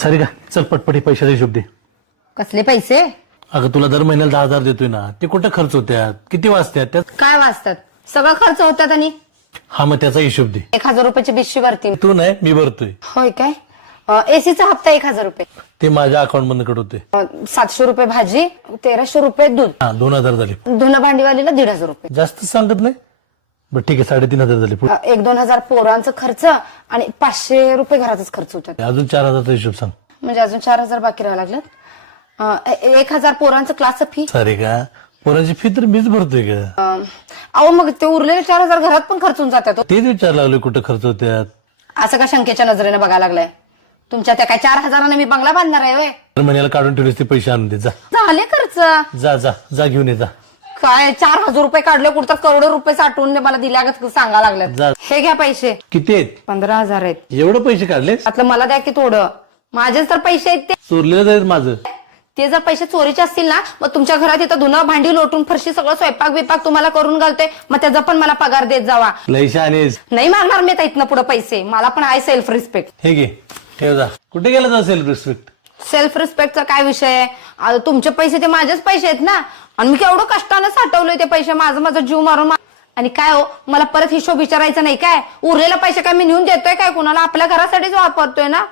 सारिका चल पटपटी पैशाचा हिशोब दे. कसले पैसे? अगं तुला दर महिन्याला 10,000 देतोय ना, ते कुठे खर्च होत्यात, किती वाजत्यात त्यात? काय वाचतात? सगळं खर्च होतात आणि हा मग त्याचा हिशोब दे. 1,000 रुपयाची बिस्शी भरती. तू नाही मी भरतोय. होय काय? एसीचा हप्ता 1,000 रुपये. ते माझ्या अकाउंट मधून कट होते. 700 रुपये भाजी, 1,300 रुपये दूध. हा 2,000 झाले. धुणं भांडीवालीला 1,500 रुपये. जास्त सांगत नाही. बरं ठीक आहे 3,500 झाले. पुढे 1-2 हजार पोरांचा खर्च आणि 500 रुपये घराचाच खर्च होतात. अजून 4,000चा हिशोब सांग. म्हणजे अजून 4,000 बाकी राहावं लागलं. 1,000 पोरांचं क्लास फी. सारिका पोरांची फी तर मीच भरतोय का? अहो मग ते उरलेले 4,000 घरात पण खर्चून जातात हो. तेच विचार लागलोय कुठं खर्च होत्यात. असं का शंकेच्या नजरेने बघायला लागलाय? तुमच्या त्या काय 4,000 मी बंगला बांधणार आहे होय? दर महिन्याला काढून ठेवलेस ते पैसे आणून दे. जा झाले खर्च. जा जा जा घेऊन ये जा. काय 4,000 रुपये काढले कुठं करोडो रुपये साठवून मला दिल्यागत सांगा लागल्यात. जा. हे घ्या पैसे. किती आहेत? 15,000 आहेत. एवढं पैसे काढलेस? आतलं मला द्या की थोडं. माझेच तर पैसे आहेत ते. चोरलेलं जाईल माझं. ते जर पैसे चोरीचे असतील ना, मग तुमच्या घरात इथं धुणं भांडी लोटून फरशी सगळं स्वयंपाक बिपाक तुम्हाला करून घालते, मग त्याचा पण मला पगार देत जावा. लयशा आणेस. नाही मागणार मी इथनं पुढे पैसे. मला पण आहे सेल्फ रिस्पेक्ट. हे घे ठेव जा. कुठे गेला जा सेल्फ रिस्पेक्ट? सेल्फ रिस्पेक्टचा काय विषय आहे? आता तुमचे पैसे ते माझेच पैसे आहेत ना, आणि मी केवढं कष्टानं साठवलोय ते पैसे. माझा जीव मारून. आणि काय हो, मला परत हिशोब विचारायचा नाही काय? उरलेला पैसे काय मी नेऊन देतोय काय कुणाला? आपल्या घरासाठीच वापरतोय ना.